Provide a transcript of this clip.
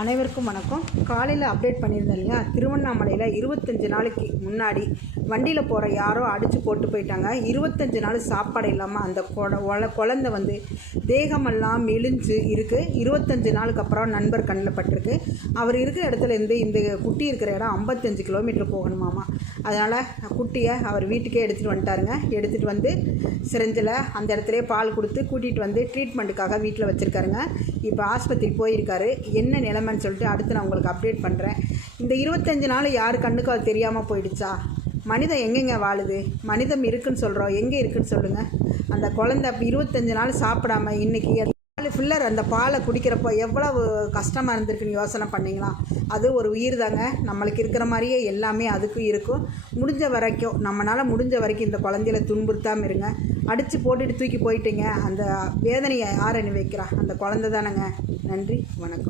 அனைவருக்கும் வணக்கம். காலையில் அப்டேட் பண்ணியிருந்தேன் இல்லையா? திருவண்ணாமலையில் இருபத்தஞ்சி நாளைக்கு முன்னாடி வண்டியில் போகிற யாரோ அடித்து போட்டு போயிட்டாங்க. இருபத்தஞ்சி நாள் சாப்பாடு இல்லாமல் அந்த கொட ஒல குழந்த வந்து தேகமெல்லாம் மெலிஞ்சு இருக்குது இருபத்தஞ்சி நாளுக்கு அப்புறம் நண்பர் கண்ணில் பட்டிருக்கு. அவர் இருக்கிற இடத்துல இருந்து இந்த குட்டி இருக்கிற இடம் ஐம்பத்தஞ்சு கிலோமீட்டர் போகணுமாமா அதனால் குட்டியை அவர் வீட்டுக்கே எடுத்துகிட்டு வந்துட்டாருங்க. எடுத்துகிட்டு வந்து சிரஞ்சில் அந்த இடத்துலையே பால் கொடுத்து கூட்டிகிட்டு வந்து ட்ரீட்மெண்ட்டுக்காக வீட்டில் வச்சுருக்காருங்க. இப்போ ஆஸ்பத்திரி போயிருக்காரு. என்ன நிலைமைன்னு சொல்லிட்டு அடுத்து நான் உங்களுக்கு அப்டேட் பண்ணுறேன் இந்த இருபத்தஞ்சு நாள் யார் கண்ணுக்கும் அது தெரியாமல் போயிடுச்சா? மனிதன் எங்கெங்க வாழுது? மனிதம் இருக்குன்னு சொல்கிறோம் எங்கே இருக்குன்னு சொல்லுங்கள் அந்த குழந்தை இருபத்தஞ்சு நாள் சாப்பிடாம இன்றைக்கி நாள் ஃபில்லர் அந்த பாலை குடிக்கிறப்போ எவ்வளவு கஷ்டமாக இருந்திருக்குன்னு யோசனை பண்ணிங்களா? அது ஒரு உயிர் தாங்க. நம்மளுக்கு இருக்கிற மாதிரியே எல்லாமே அதுக்கும் இருக்கும். முடிஞ்ச வரைக்கும் நம்மளால் முடிஞ்ச வரைக்கும் இந்த குழந்தையில துன்புறுத்தாமல் இருங்க. அடித்து போட்டுட்டு தூக்கி போயிட்டீங்க. அந்த வேதனையை யார் அணி வைக்கிறா அந்த குழந்தை தானேங்க. நன்றி. வணக்கம்.